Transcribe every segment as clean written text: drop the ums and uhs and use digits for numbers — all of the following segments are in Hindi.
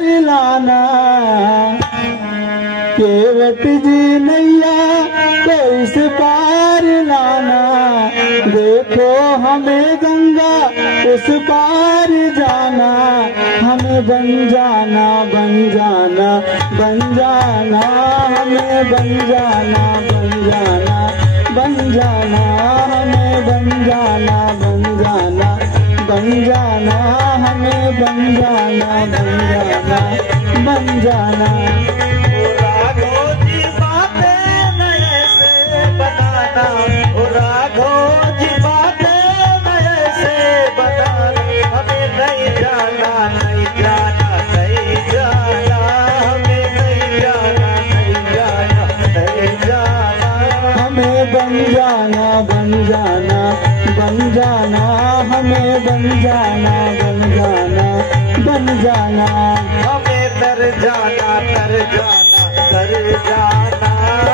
पार लाना, केवट जी नैया को इस पार लाना। देखो हमें गंगा उस पार जाना, हमें बन जाना बन जाना बन जाना, हमें बन जाना बन जाना बन जाना, हमें बन जाना बन जाना बन जाना, हमें बन जाना बन जाना बन जाना। राघो जी बातें नए से बताना, राघो जी बातें नए से बताना, हमें नहीं जाना नहीं जाना नहीं जाना, हमें नहीं जाना नहीं जाना नहीं जाना, हमें बन जाना बन जाना बन जाना, हमें बन जाना बन जाना बन जाना, हमें तर जाना तर जाना तर जाना,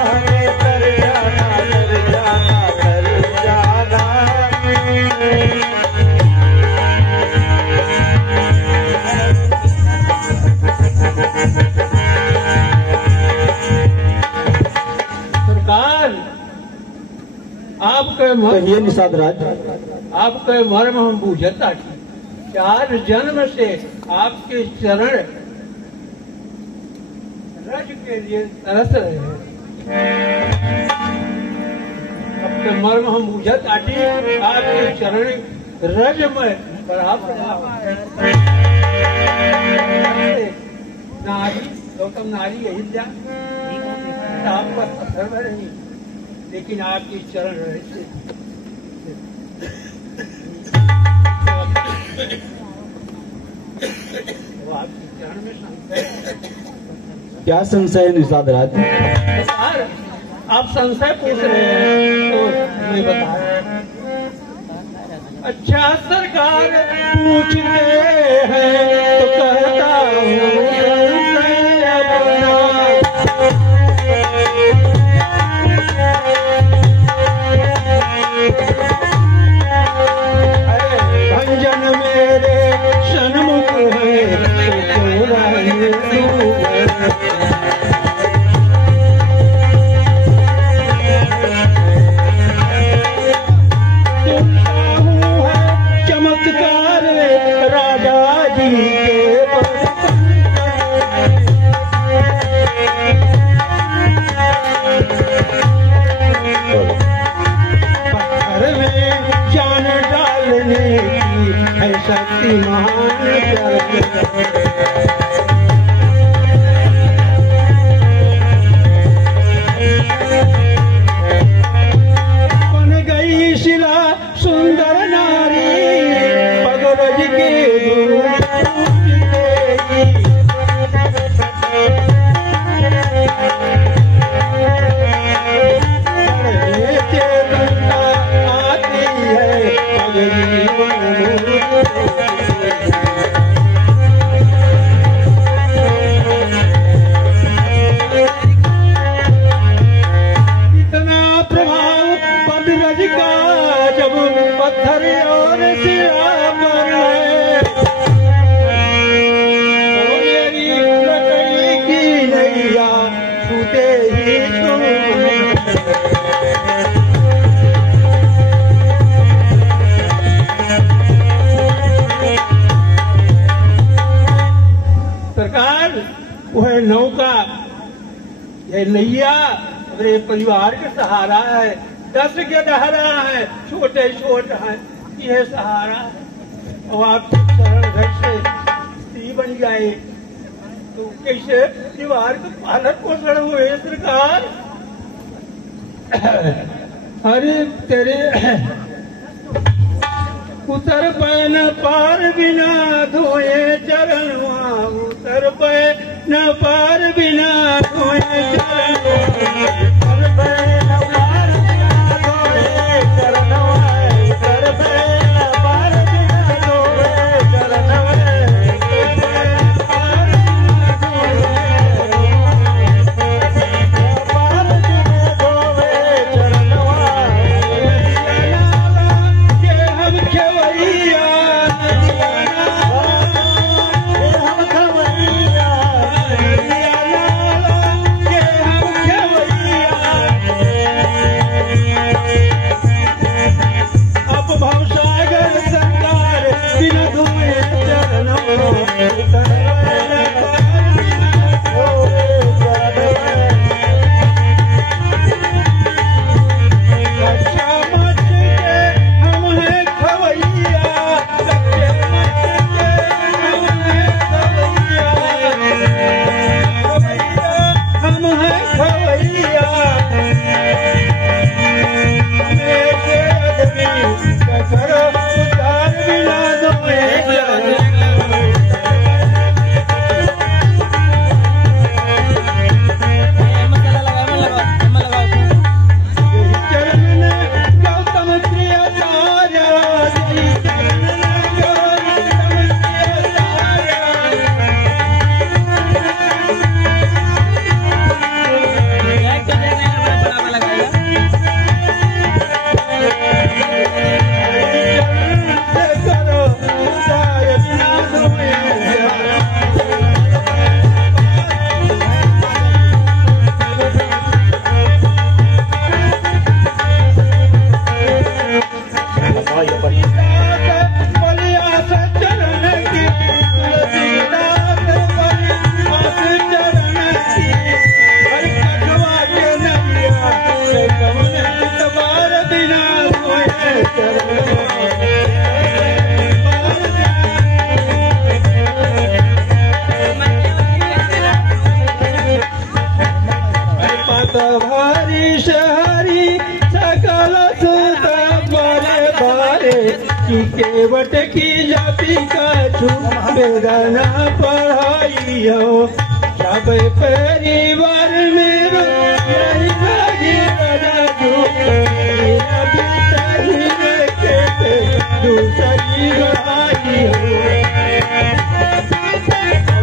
हमें तर जाना तर जाना तर जाना। सरकार आपके कहिए निषाद राज। आपके मर्म हम बूझता थी। 4 जन्म से आपके चरण रज के लिए तरस रहे हैं। आपके मर्म हम बूझत आटी, आपके चरण रज में बराबर नारी गौतम नारी यही जा आप पर पत्थर में रही, लेकिन आपके चरण रहे वो आपके चरण में संशय। क्या संशय है निषाद राज? सरकार आप संशय पूछ रहे हैं तो मैं बता रहा हूं। अच्छा सरकार पूछते हैं तो कहता हूँ संशय अपना। भंजन मेरे सन्मुख है तो रहे तू चमत्कार राजा जी के पत्थर में जान डालने की है शक्ति महान बन गई शिला सुंदर नारी पगरज के आती है पगरी इतना प्रभाव पगरज का जब पत्थर और सिरा पर है, तो मेरी लकड़ी की नैया छूते ही सरकार वह नौका यह नैया मेरे परिवार के सहारा है। 10 गडहरा है, छोटे छोटे हैं, यह सहारा है। और आप शरण घर से स्त्री बन जाए तो कैसे परिवार का पालन पोषण हुए सरकार? अरे तेरे उतर पे न पार बिना धोए चरण, उतर पे न पार बिना धोए चरण, उतर पे न पार बिना धोए चरण, उतर पे न पार बिना धोए चरण, हम खवैया कि केवट की जाति का बेगाना पढ़ाइयो सब परिवार में दूसरी गवाई हो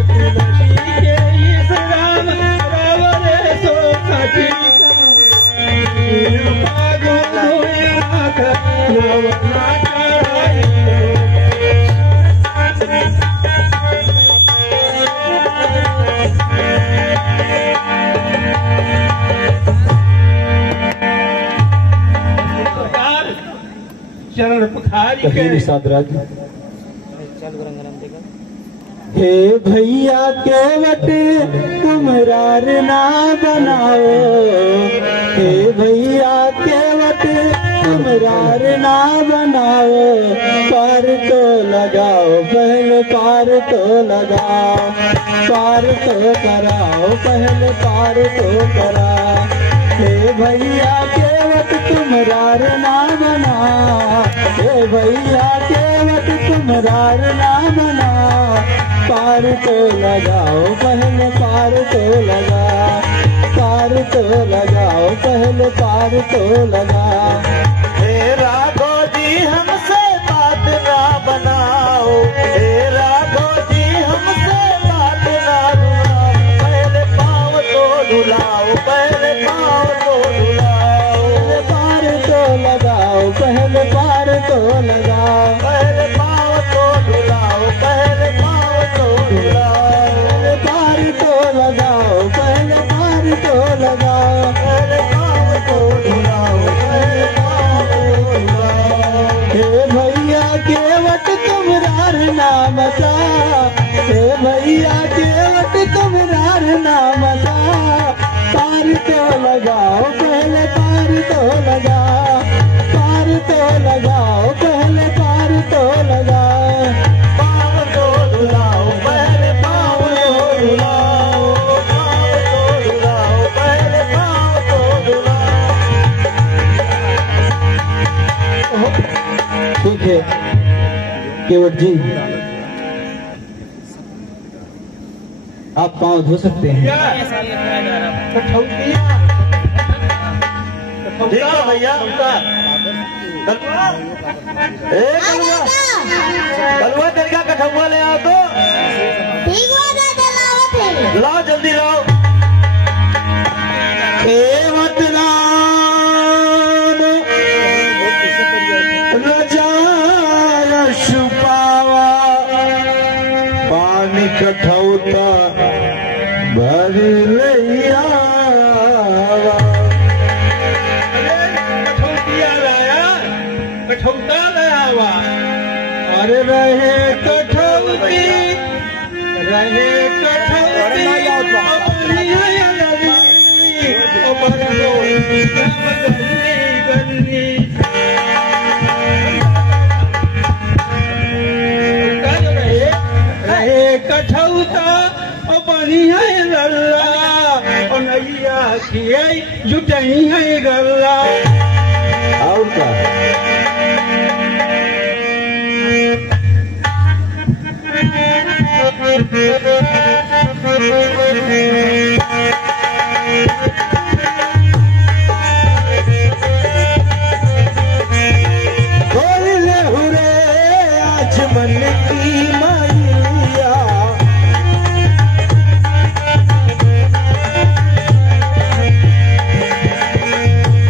तुलसी के इस राम रावण सो सची चरण पखारी के सादराज हे भैया केवट तुमरार ना बनाओ, हे भैया केवट तुमरार ना बनाओ, पार तो लगाओ पहले पार तो लगाओ, पार तो कराओ पहले पार तो कराओ। हे भैया केवट तुमरार ना बनाओ, हे भैया केवट तुमरार ना बनाओ, पार तो लगाओ पहले पार तो लगाओ, पार तो लगाओ पहले पार तो लगाओ। हे राघो जी हमसे बात ना बनाओ, हे राघो जी हमसे बात ना बनाओ, पहले पाँव तो डुलाओ पहले पाँव तो डुलाओ, पहले पार तो लगाओ पहले पार तो लगाओ, पहले पाँव तो डुलाओ पहले पाँव तो डुलाओ, पहले पार तो लगाओ पहले पार तो लगाओ, पहले पाँव तो डुलाओ पहले पाँव तो डुलाओ। हे भैया केवट तुमरार नाम सा, हे भैया केवट तुमरार नाम सा, पार तो लगाओ पहले पार तो लगाओ, पार तो लगाओ पहले पार तो लगाओ। पाँव तो डुलाओ पहले पाँव तो डुलाओ, पाँव तो डुलाओ पहले पाँव तो डुलाओ। ठीक है केवट जी, आप पाँव धो सकते हैं। ठीक है भैया। कलुआ तरीका कठुआ ले आओ तो लाओ जल्दी लाओ। केवट राम रजा छुपावा, पानी कठौता भर लिया। कठौता लाया हुआ अरे रहे कठौती रहे कठौता और बनी है गल्ला और नैया खिया जुटही है गल्ला। और क्या बोले हुरे आज मन की मैया,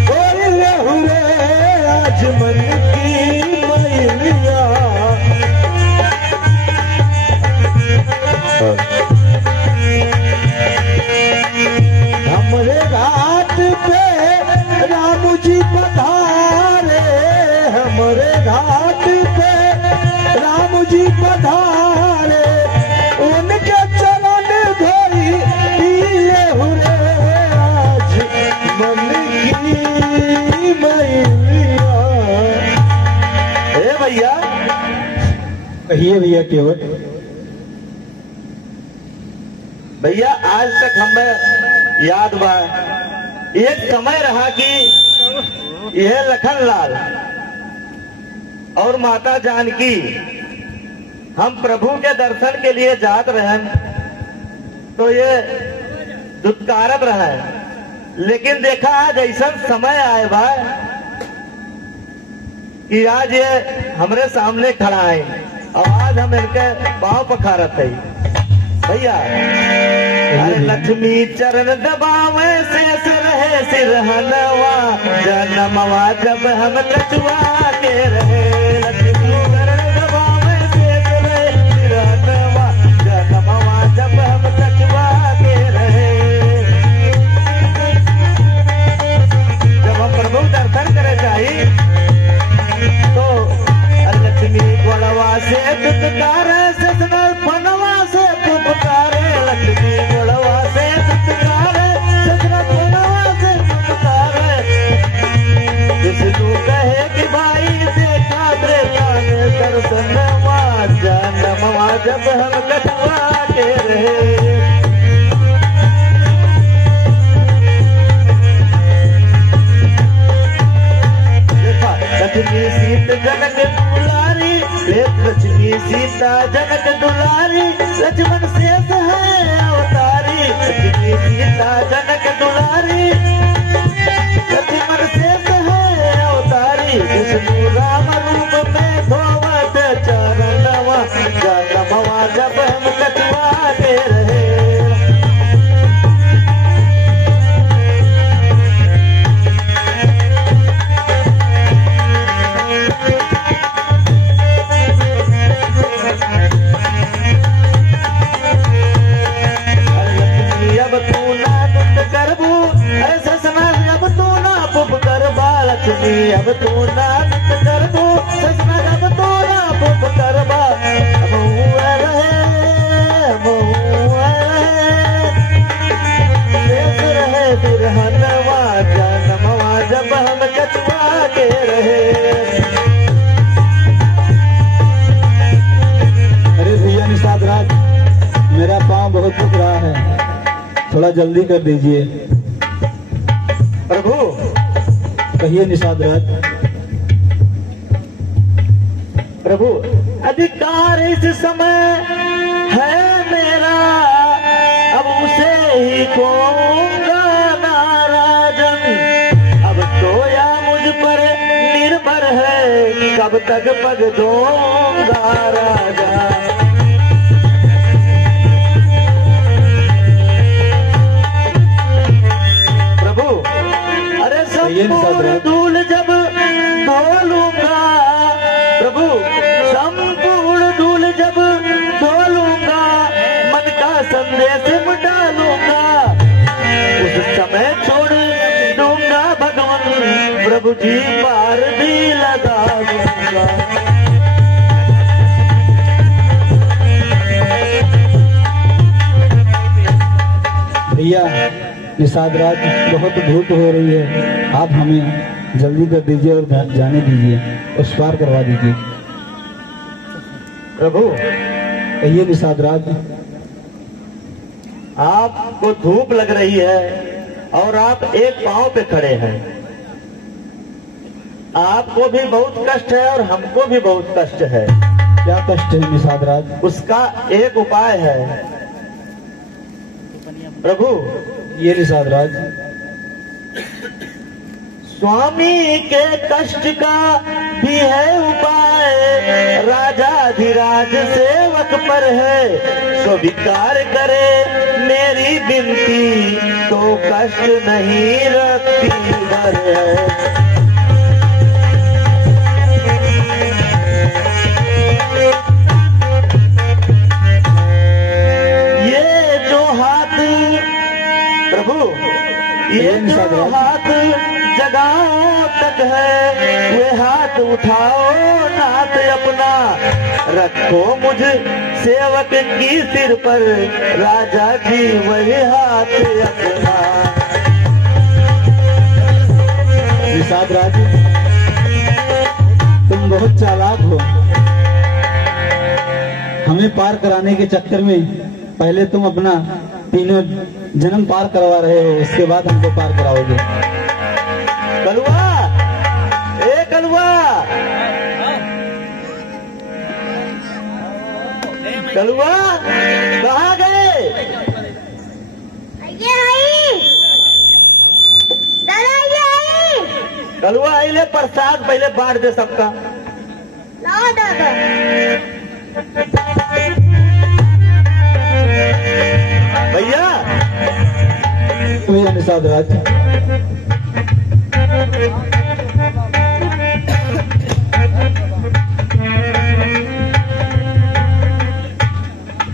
बोले हुरे आज मन की मैया। हमरे घाट पे राम जी पधारे, हमरे घाट पे राम जी पधारे, उनके चरण धोई पीले हुए आज मन की मैया। ए भैया कहिए भैया केवट। भैया आज तक हमें याद बा एक समय रहा कि यह लखनलाल और माता जानकी हम प्रभु के दर्शन के लिए जात रहन तो ये दुत्कारत रहे, लेकिन देखा आज ऐसा समय आए बा कि आज ये हमरे सामने खड़ा है और आज हम इनके पांव पखारत है। भैया अरे लक्ष्मी चरण दबावे शेष रहे सिरहनवा, जन्मवा जब हम कछुआ के रहे। लक्ष्मी चरण दबावे शेष रहे सिरहनवा, जन्मवा जब हम कछुआ के रहे। जब हम प्रभु दर्शन करे चाहिए तो लक्ष्मी गोड़वा से दुत्कारे ससनल फनवा से पुकारे। लक्ष्मी गोड़वा से दुत्कारे ससनल फनवा से पुकारे। विष्णु कहे कि भाई देखा त्रेता में दर्शनवा, जन्मवा जब हम कछुआ के रहे। लक्ष्मी सीता जनक दुलारी, लक्ष्मी सीता जनक दुलारी, लक्ष्मण शेष है अवतारी। लक्ष्मी सीता जनक दुलारी, लक्ष्मण शेष है अवतारी। विष्णु राम रूप में धोवत चरणवा, जन्मवा जब हम कछुआ के रहे। लक्ष्मी अब तू ना करबो ससना, अब तू ना पुप करबा। महुआ रहे महुआ रहे बिरहनवा, जन्मवा जब हम कछुआ के रहे। अरे भैया निषाद राज, मेरा पाँव बहुत दुख रहा है, थोड़ा जल्दी कर दीजिए। प्रभु कहिए निषाद राज। प्रभु अधिकार इस समय है मेरा, अब उसे ही कहूंगा नाराजन। अब तो या मुझ पर निर्भर है, कब तक पग दूंगा राजा। संपूर्ण धूल जब धोलूंगा प्रभु, संपूर्ण धूल जब धोलूंगा, मन का संदेश मिटा लूंगा। उस समय छोड़ दूंगा भगवान, प्रभु जी पार भी लगा दूंगा। भैया निषाद राज, बहुत धूप हो रही है, आप हमें जल्दी कर दीजिए और जाने दीजिए, उस पार करवा दीजिए। प्रभु कहिए निषाद राज। आपको धूप लग रही है और आप एक पांव पे खड़े हैं, आपको भी बहुत कष्ट है और हमको भी बहुत कष्ट है। क्या कष्ट है निषाद राज? उसका एक उपाय है प्रभु। ये निषाद राज, स्वामी के कष्ट का भी है उपाय, राजाधिराज सेवक पर है, स्वीकार करे मेरी विनती, तो कष्ट नहीं रखती भर है। ये जो हाथ जगाओ तक है, वे हाथ उठाओ नाथ अपना, रखो मुझ सेवक की सिर पर, राजा जी वही हाथ अपना। निषाद राज, तुम बहुत चालाक हो, हमें पार कराने के चक्कर में पहले तुम अपना तीनों जन्म पार करवा रहे हो, उसके बाद हमको पार कराओगे। कलुआ, ए कलुआ, कलुआ कहाँ गए? कलुआ आइले प्रसाद पहले बांट दे सबका। भैया भैया निषाद राज,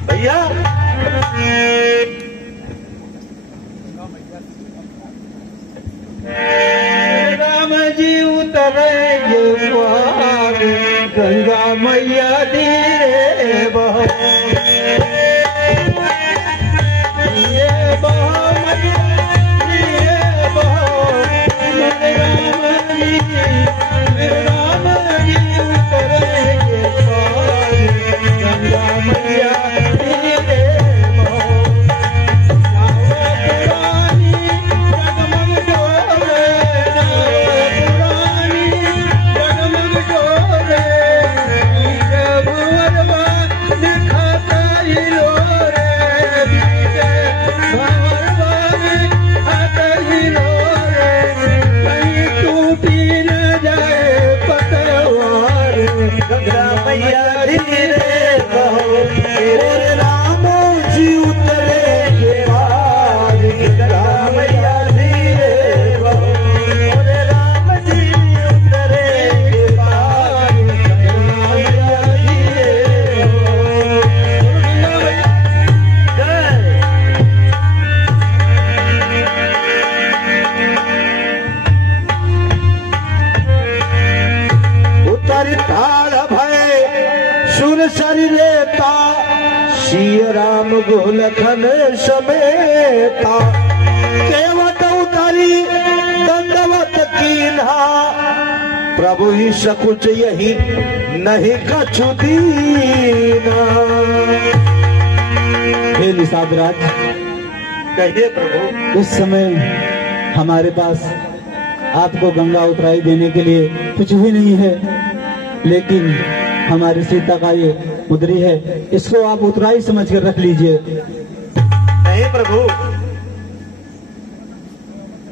भैया राम जी उतरेंगे पार, गंगा मैया धीरे बहो, धीरे बहो मैया धीरे बहो, मेरे राम जी उतरेंगे पार, गंगा मैया धीरे बहो। गंगा मैया धीरे बहो, मेरे राम जी उतरेंगे पार, गंगा मैया धीरे बहो, मेरे राम जी उतरेंगे पार, गंगा मैया धीरे बहो। जय। उतरी थाल भय सुर शरीरेता, सिय राम गोलखन समेता, केवट उतरी दंडवत कीन्हा, प्रभु ही सकुच यही नहीं कछु दीना। हे निषाद राज, कहिए प्रभु। इस समय हमारे पास आपको गंगा उतराई देने के लिए कुछ भी नहीं है, लेकिन हमारी सीता का ये मुद्री है, इसको आप उतराई समझ कर रख लीजिए। नहीं प्रभु,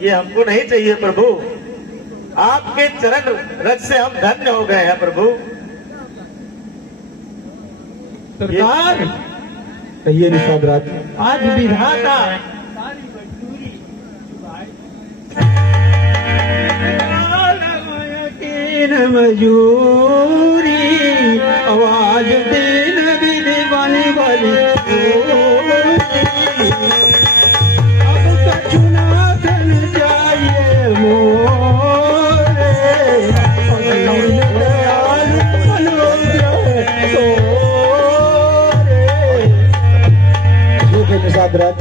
ये हमको नहीं चाहिए प्रभु, आपके चरण रज से हम धन्य हो गए हैं प्रभु। सरकार, कहिए निषाद राज। आज विधाता मजूरी, आवाज दिन विधि बनी बली, अब कछु ना धन चाहिए मोरे, ठीक है निषाद राज।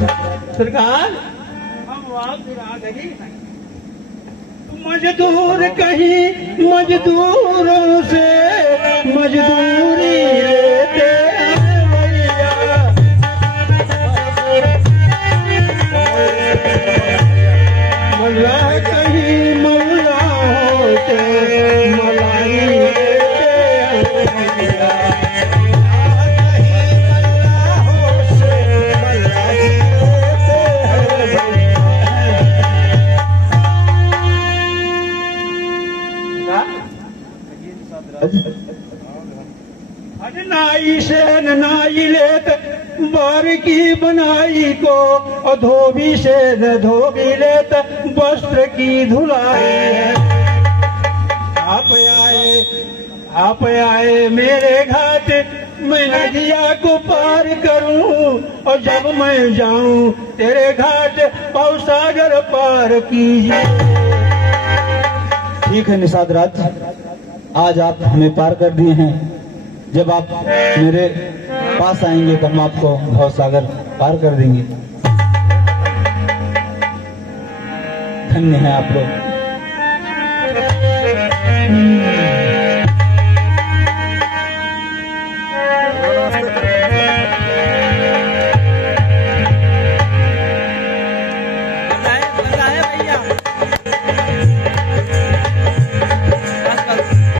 सरकार, हम वहां फिर आ गई हैं। मजदूर कहीं मजदूरों से मजदूरी लेते हैं भैया, मल्ला कहीं मौला होते मलाई लेते हैं भैया, नाई से नाई लेत बार की बनाई को, और धोबी से न धोबी लेत वस्त्र की धुलाई है। आप आए मेरे घाट, मैं नदिया को पार करूं, और जब मैं जाऊं तेरे घाट भवसागर पार कीजिए। ठीक है निषाद राज, आज आप हमें पार कर दिए हैं, जब आप मेरे पास आएंगे तो हम आपको भवसागर पार कर देंगे। धन्य है आप लोग।